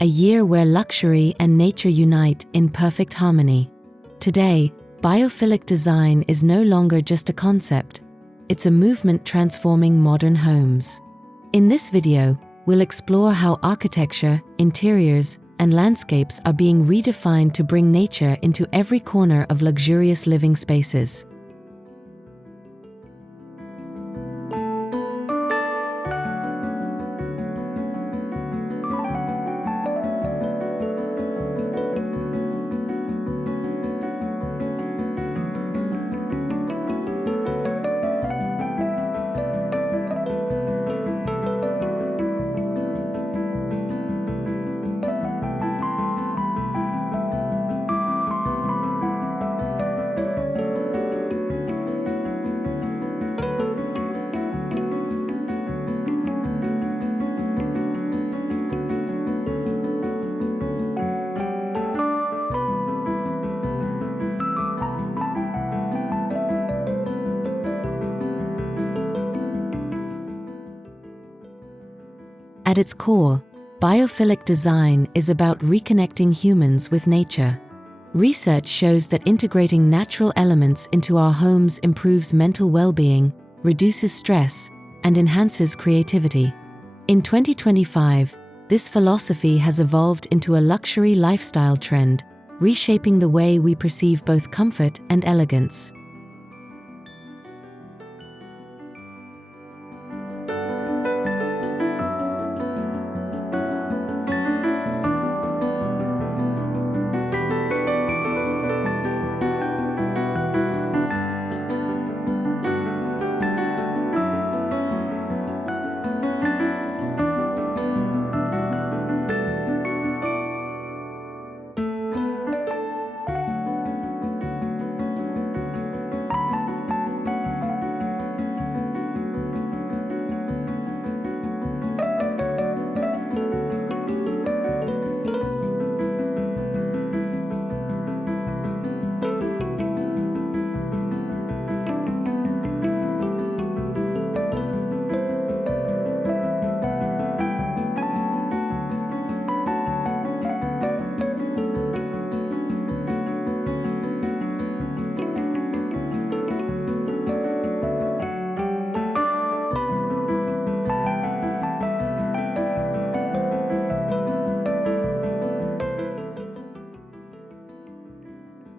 a year where luxury and nature unite in perfect harmony. Today, biophilic design is no longer just a concept, it's a movement transforming modern homes. In this video, we'll explore how architecture, interiors, and landscapes are being redefined to bring nature into every corner of luxurious living spaces. At its core, biophilic design is about reconnecting humans with nature. Research shows that integrating natural elements into our homes improves mental well-being, reduces stress, and enhances creativity. In 2025, this philosophy has evolved into a luxury lifestyle trend, reshaping the way we perceive both comfort and elegance.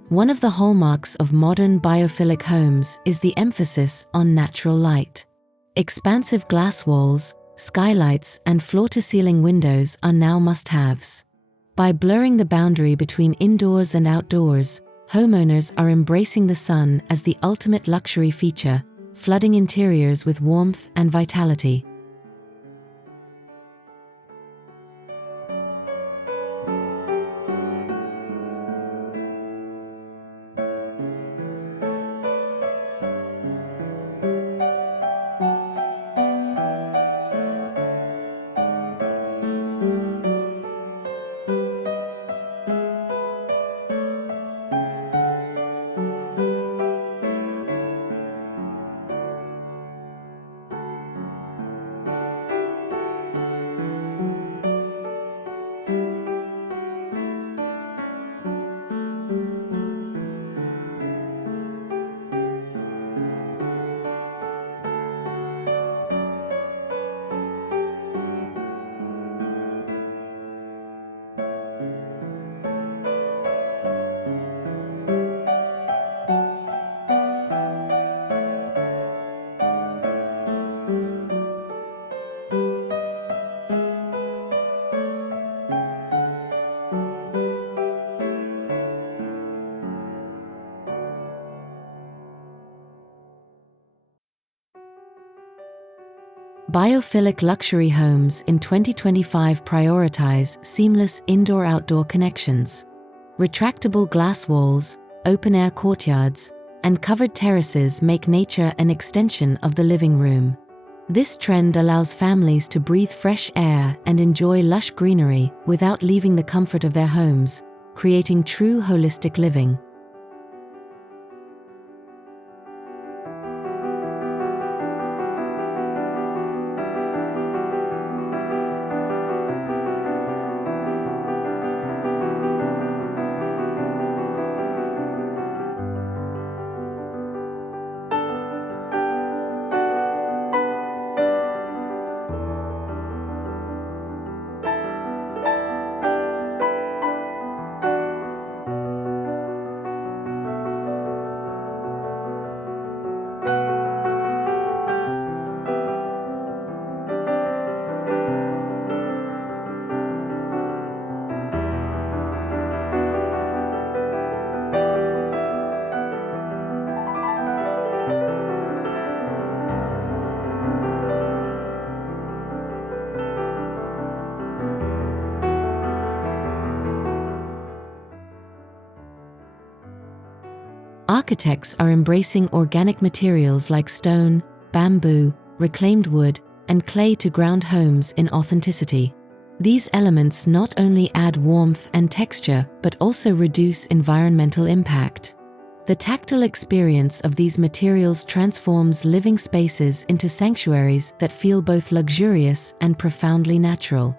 One of the hallmarks of modern biophilic homes is the emphasis on natural light. Expansive glass walls, skylights, and floor-to-ceiling windows are now must-haves. By blurring the boundary between indoors and outdoors, homeowners are embracing the sun as the ultimate luxury feature, flooding interiors with warmth and vitality. Biophilic luxury homes in 2025 prioritize seamless indoor-outdoor connections. Retractable glass walls, open-air courtyards, and covered terraces make nature an extension of the living room. This trend allows families to breathe fresh air and enjoy lush greenery without leaving the comfort of their homes, creating true holistic living. Architects are embracing organic materials like stone, bamboo, reclaimed wood, and clay to ground homes in authenticity. These elements not only add warmth and texture, but also reduce environmental impact. The tactile experience of these materials transforms living spaces into sanctuaries that feel both luxurious and profoundly natural.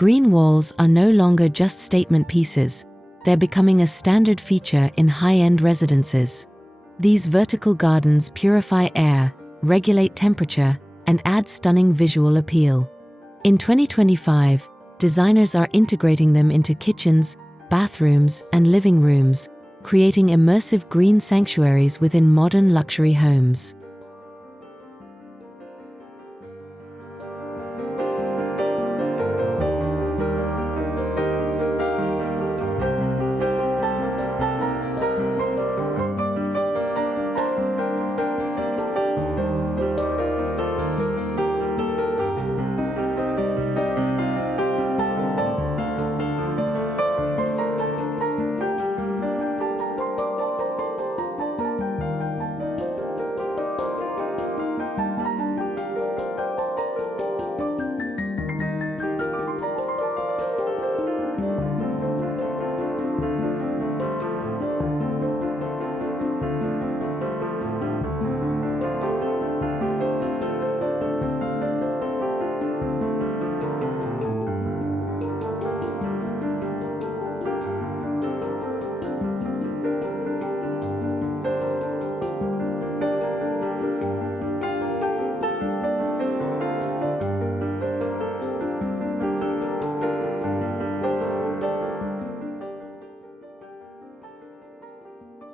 Green walls are no longer just statement pieces, they're becoming a standard feature in high-end residences. These vertical gardens purify air, regulate temperature, and add stunning visual appeal. In 2025, designers are integrating them into kitchens, bathrooms, and living rooms, creating immersive green sanctuaries within modern luxury homes.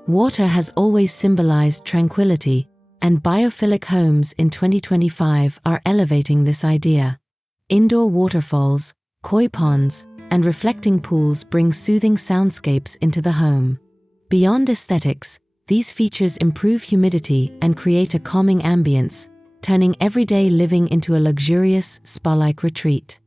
Water has always symbolized tranquility, and biophilic homes in 2025 are elevating this idea. Indoor waterfalls, koi ponds, and reflecting pools bring soothing soundscapes into the home. Beyond aesthetics, these features improve humidity and create a calming ambience, turning everyday living into a luxurious, spa-like retreat.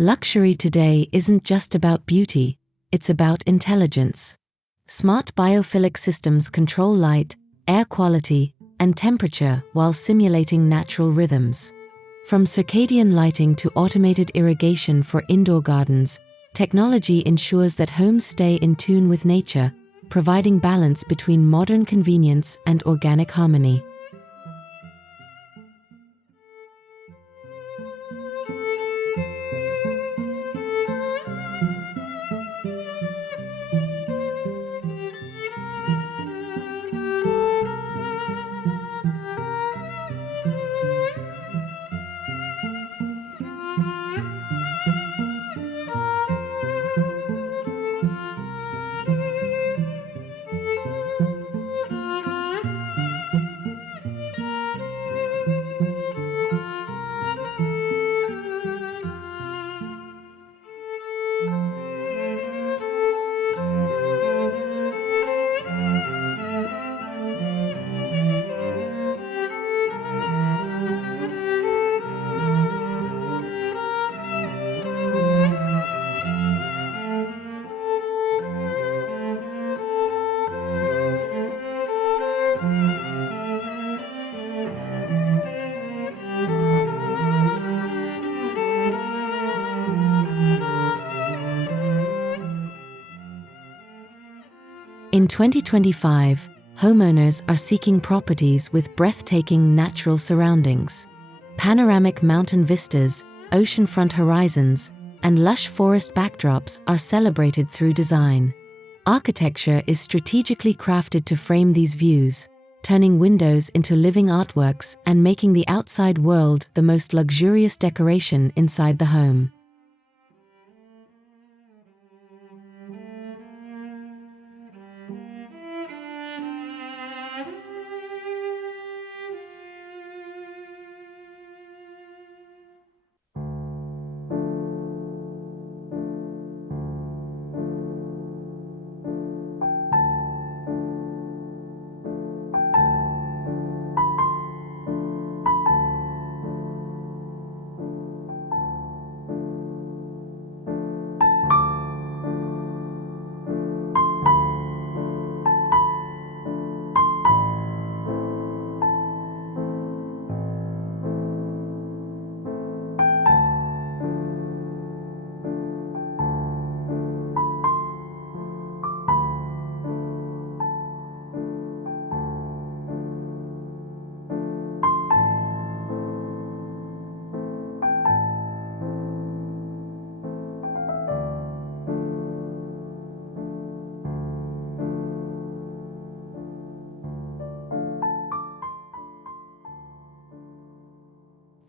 Luxury today isn't just about beauty, it's about intelligence. Smart biophilic systems control light, air quality, and temperature while simulating natural rhythms. From circadian lighting to automated irrigation for indoor gardens, technology ensures that homes stay in tune with nature, providing balance between modern convenience and organic harmony. In 2025, homeowners are seeking properties with breathtaking natural surroundings. Panoramic mountain vistas, oceanfront horizons, and lush forest backdrops are celebrated through design. Architecture is strategically crafted to frame these views, turning windows into living artworks and making the outside world the most luxurious decoration inside the home.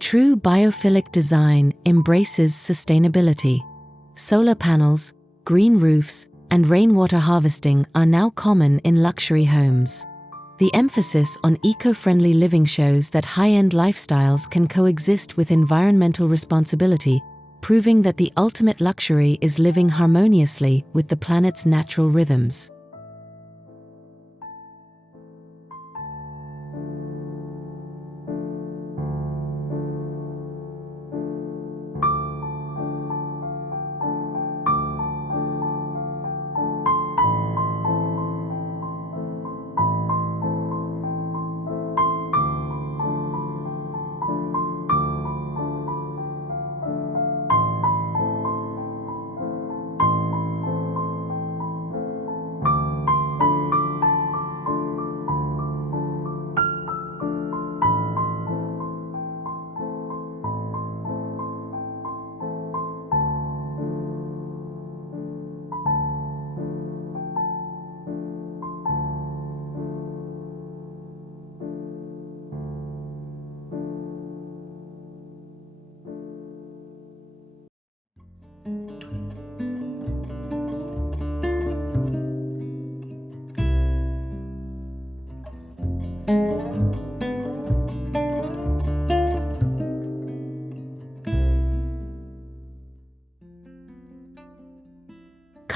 True biophilic design embraces sustainability. Solar panels, green roofs, and rainwater harvesting are now common in luxury homes. The emphasis on eco-friendly living shows that high-end lifestyles can coexist with environmental responsibility, proving that the ultimate luxury is living harmoniously with the planet's natural rhythms.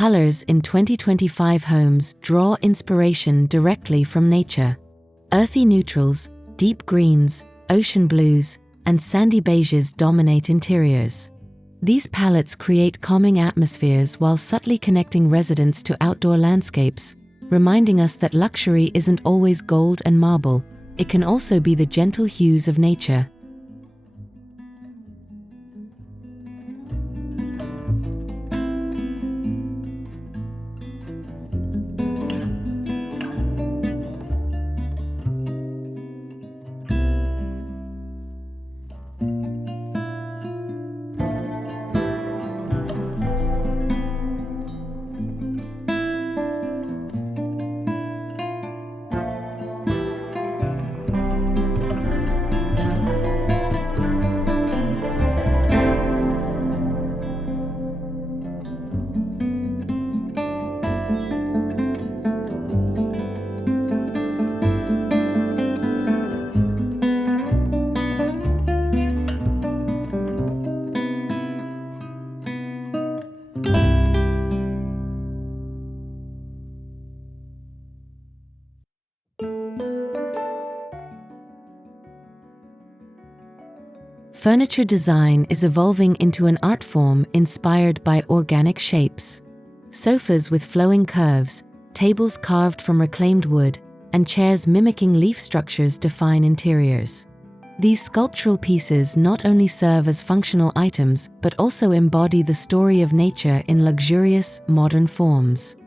Colors in 2025 homes draw inspiration directly from nature. Earthy neutrals, deep greens, ocean blues, and sandy beiges dominate interiors. These palettes create calming atmospheres while subtly connecting residents to outdoor landscapes, reminding us that luxury isn't always gold and marble, it can also be the gentle hues of nature. Furniture design is evolving into an art form inspired by organic shapes. Sofas with flowing curves, tables carved from reclaimed wood, and chairs mimicking leaf structures define interiors. These sculptural pieces not only serve as functional items but also embody the story of nature in luxurious, modern forms.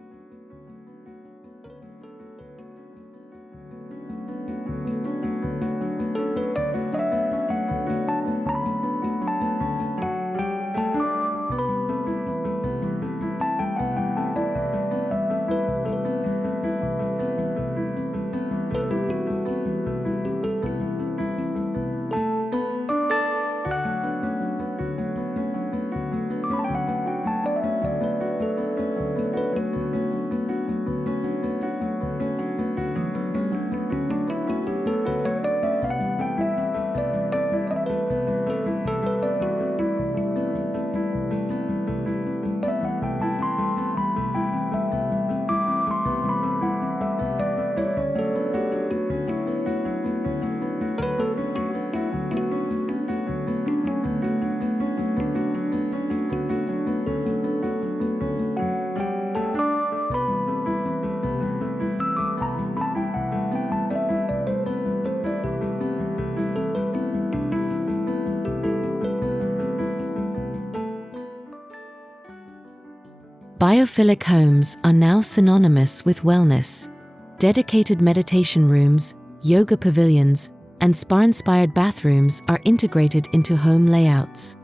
Biophilic homes are now synonymous with wellness. Dedicated meditation rooms, yoga pavilions, and spa-inspired bathrooms are integrated into home layouts.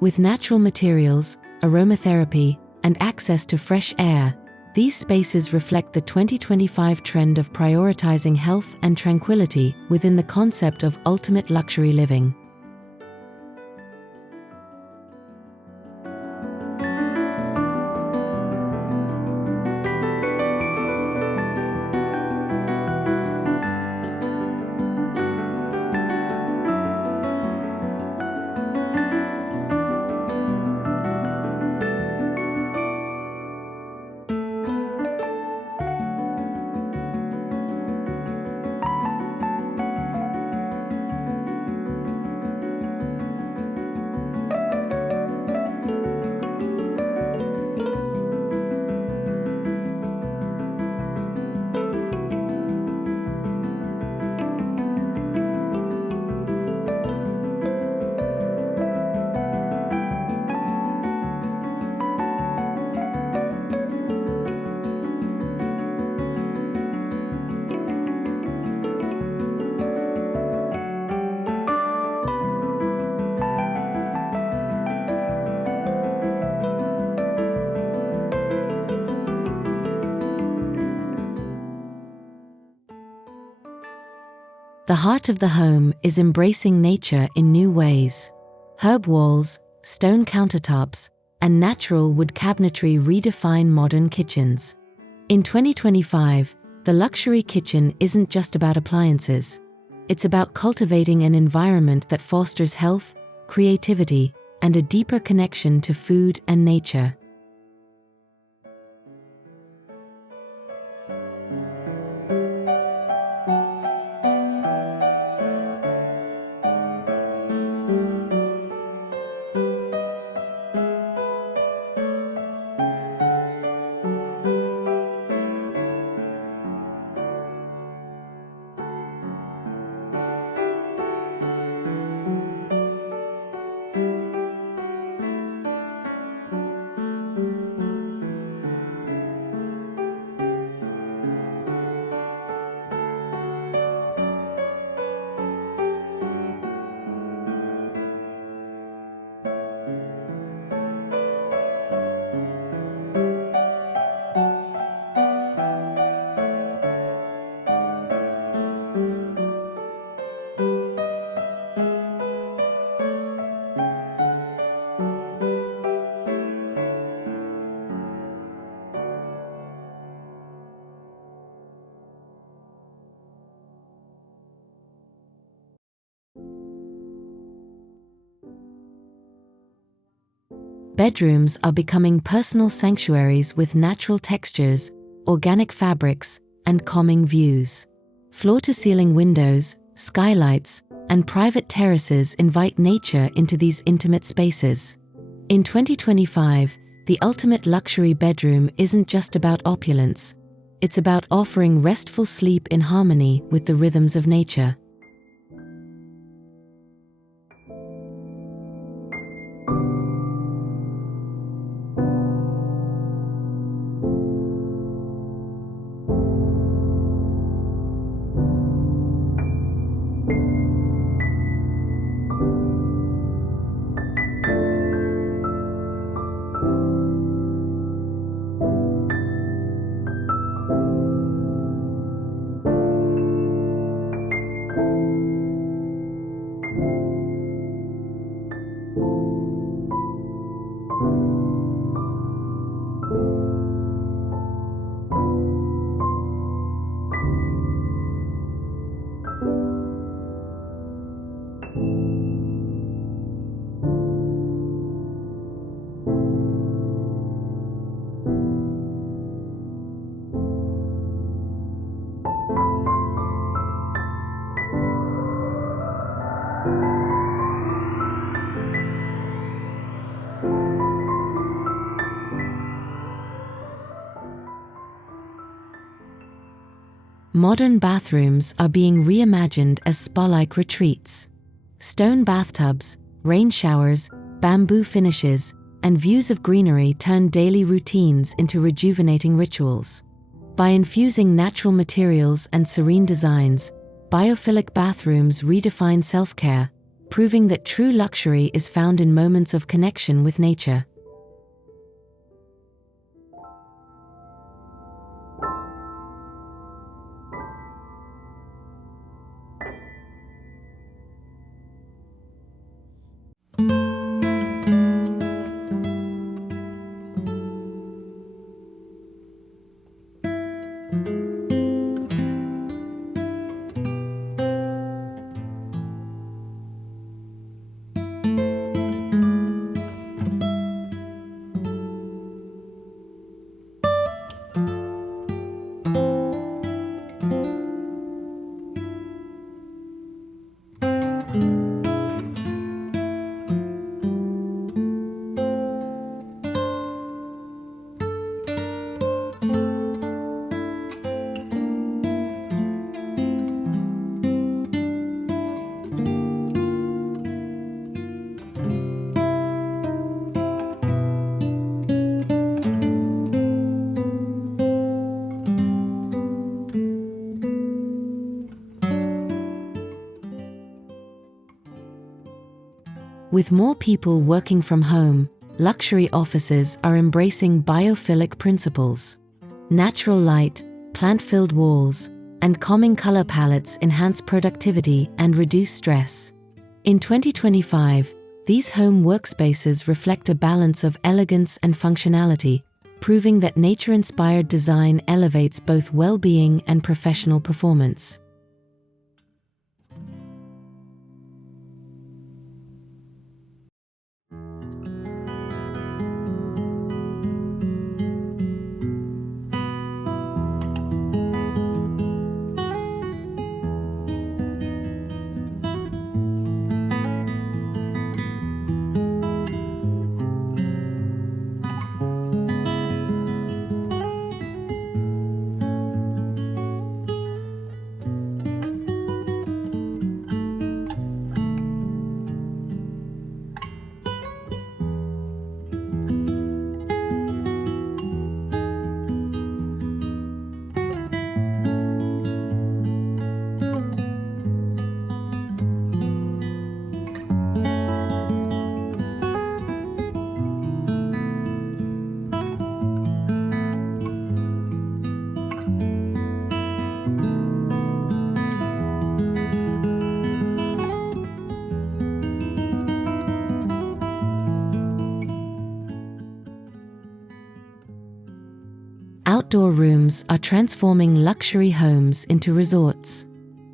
With natural materials, aromatherapy, and access to fresh air, these spaces reflect the 2025 trend of prioritizing health and tranquility within the concept of ultimate luxury living. The heart of the home is embracing nature in new ways. Herb walls, stone countertops, and natural wood cabinetry redefine modern kitchens. In 2025, the luxury kitchen isn't just about appliances. It's about cultivating an environment that fosters health, creativity, and a deeper connection to food and nature. Bedrooms are becoming personal sanctuaries with natural textures, organic fabrics, and calming views. Floor-to-ceiling windows, skylights, and private terraces invite nature into these intimate spaces. In 2025, the ultimate luxury bedroom isn't just about opulence. It's about offering restful sleep in harmony with the rhythms of nature. Modern bathrooms are being reimagined as spa-like retreats. Stone bathtubs, rain showers, bamboo finishes, and views of greenery turn daily routines into rejuvenating rituals. By infusing natural materials and serene designs, biophilic bathrooms redefine self-care, proving that true luxury is found in moments of connection with nature. With more people working from home, luxury offices are embracing biophilic principles. Natural light, plant-filled walls, and calming color palettes enhance productivity and reduce stress. In 2025, these home workspaces reflect a balance of elegance and functionality, proving that nature-inspired design elevates both well-being and professional performance. Outdoor rooms are transforming luxury homes into resorts.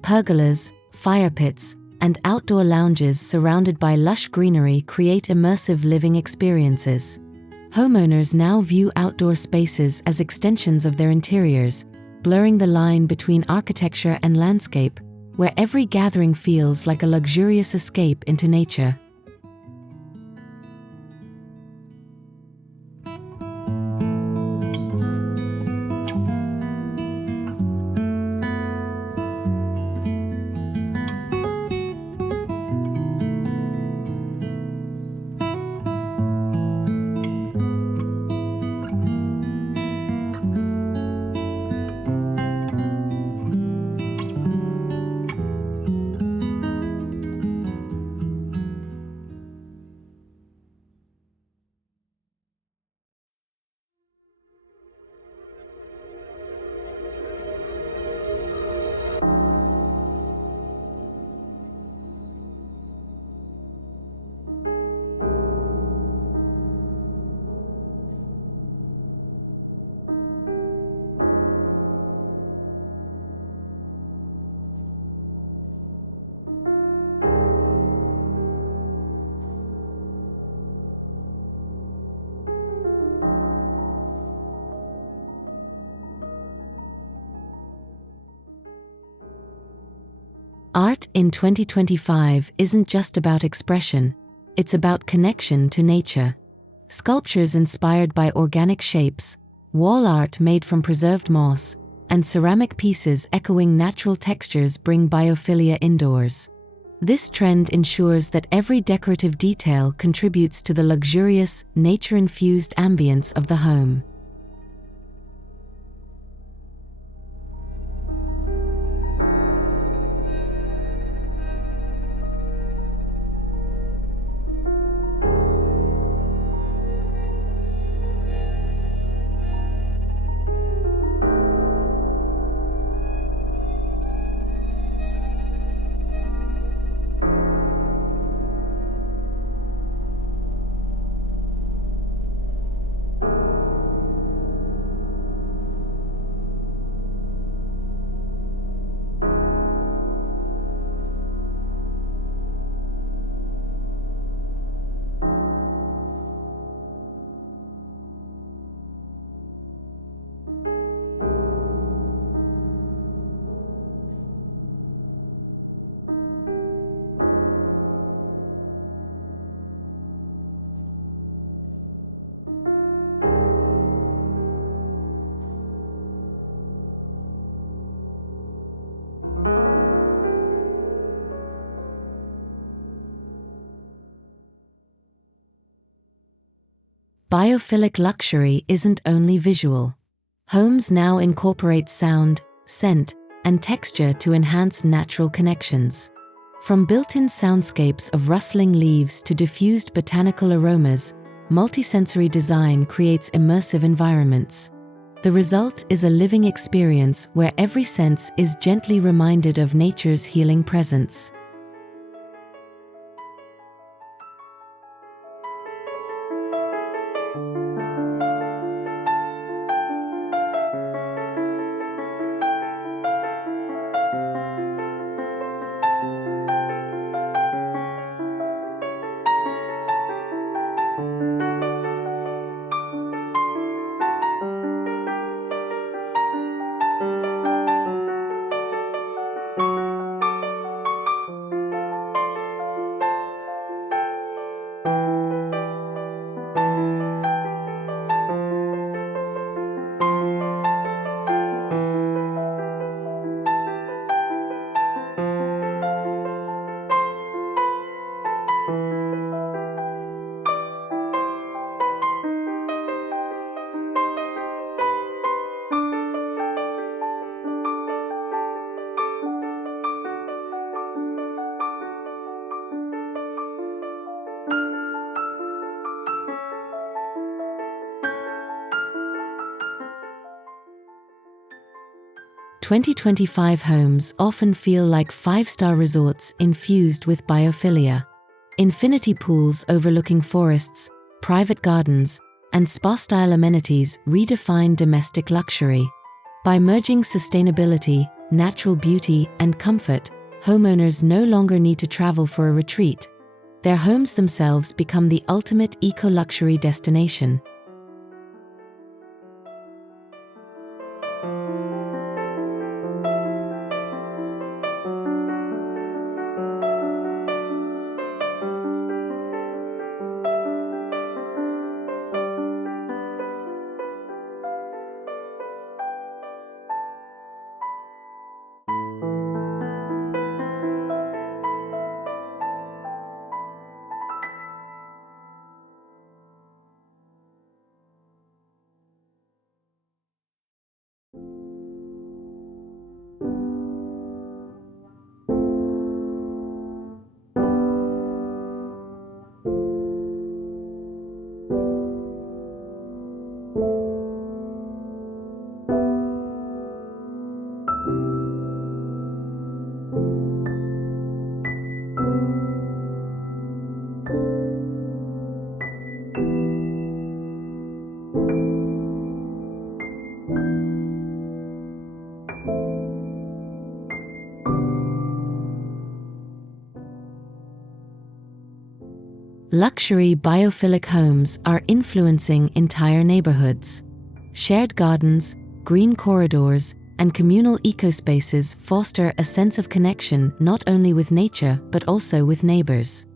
Pergolas, fire pits, and outdoor lounges surrounded by lush greenery create immersive living experiences. Homeowners now view outdoor spaces as extensions of their interiors, blurring the line between architecture and landscape, where every gathering feels like a luxurious escape into nature. Art in 2025 isn't just about expression, it's about connection to nature. Sculptures inspired by organic shapes, wall art made from preserved moss, and ceramic pieces echoing natural textures bring biophilia indoors. This trend ensures that every decorative detail contributes to the luxurious, nature-infused ambience of the home. Biophilic luxury isn't only visual. Homes now incorporate sound, scent, and texture to enhance natural connections. From built-in soundscapes of rustling leaves to diffused botanical aromas, multisensory design creates immersive environments. The result is a living experience where every sense is gently reminded of nature's healing presence. "2025 homes often feel like five-star resorts infused with biophilia. Infinity pools overlooking forests, private gardens, and spa-style amenities redefine domestic luxury. By merging sustainability, natural beauty, and comfort, homeowners no longer need to travel for a retreat. Their homes themselves become the ultimate eco-luxury destination. Luxury biophilic homes are influencing entire neighborhoods. Shared gardens, green corridors, and communal ecospaces foster a sense of connection not only with nature but also with neighbors.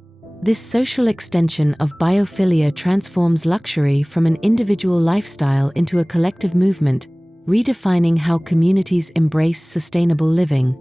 This social extension of biophilia transforms luxury from an individual lifestyle into a collective movement, redefining how communities embrace sustainable living.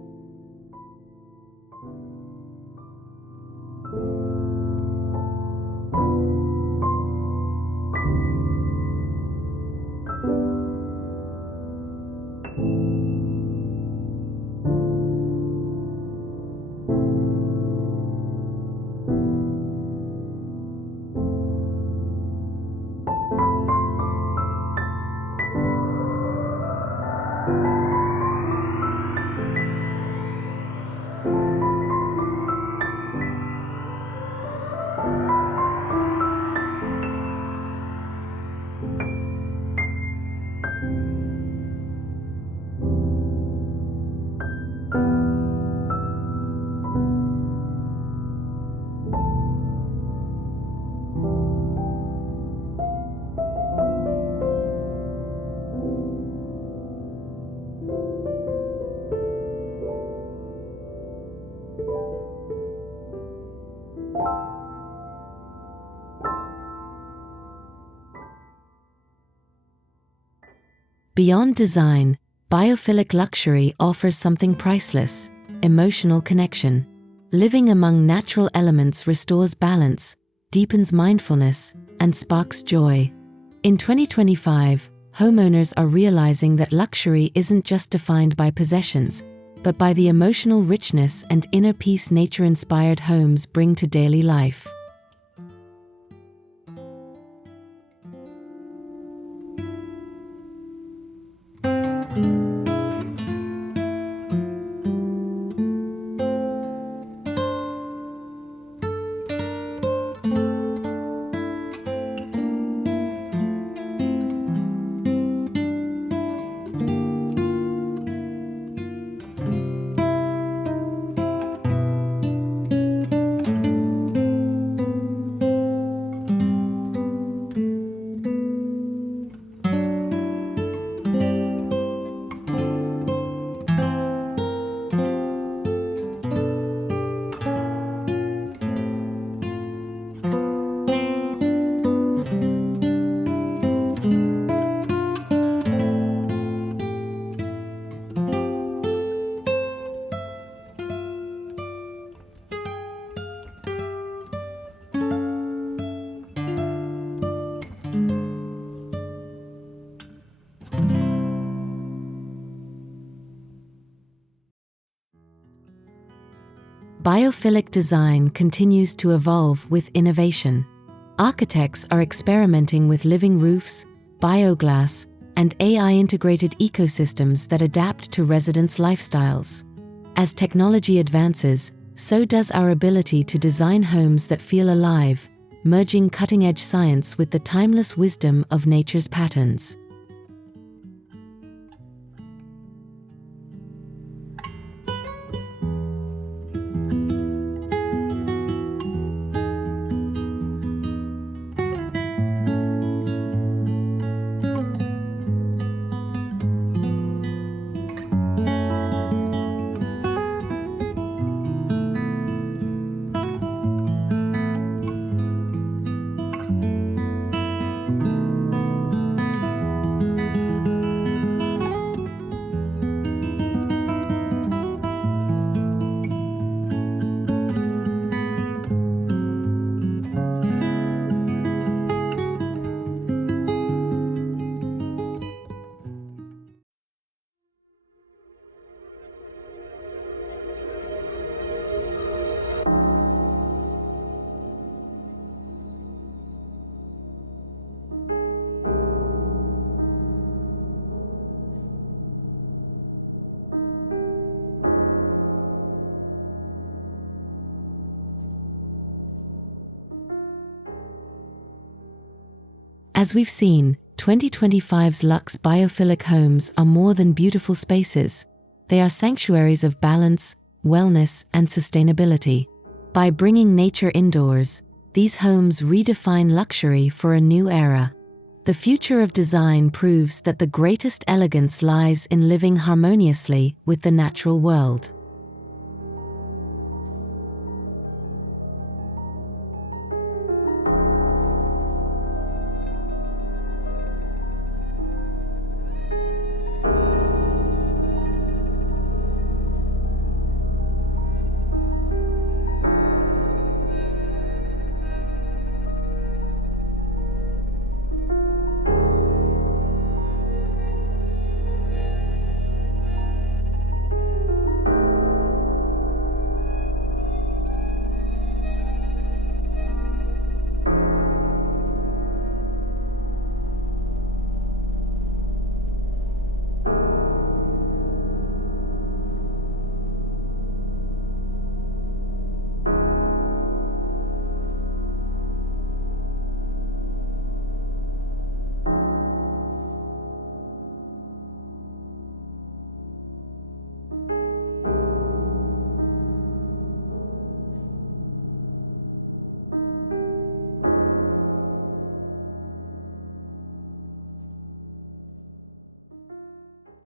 Beyond design, biophilic luxury offers something priceless: emotional connection. Living among natural elements restores balance, deepens mindfulness, and sparks joy. In 2025, homeowners are realizing that luxury isn't just defined by possessions, but by the emotional richness and inner peace nature-inspired homes bring to daily life. Biophilic design continues to evolve with innovation. Architects are experimenting with living roofs, bioglass, and AI-integrated ecosystems that adapt to residents' lifestyles. As technology advances, so does our ability to design homes that feel alive, merging cutting-edge science with the timeless wisdom of nature's patterns. As we've seen, 2025's Luxe Biophilic homes are more than beautiful spaces. They are sanctuaries of balance, wellness, and sustainability. By bringing nature indoors, these homes redefine luxury for a new era. The future of design proves that the greatest elegance lies in living harmoniously with the natural world.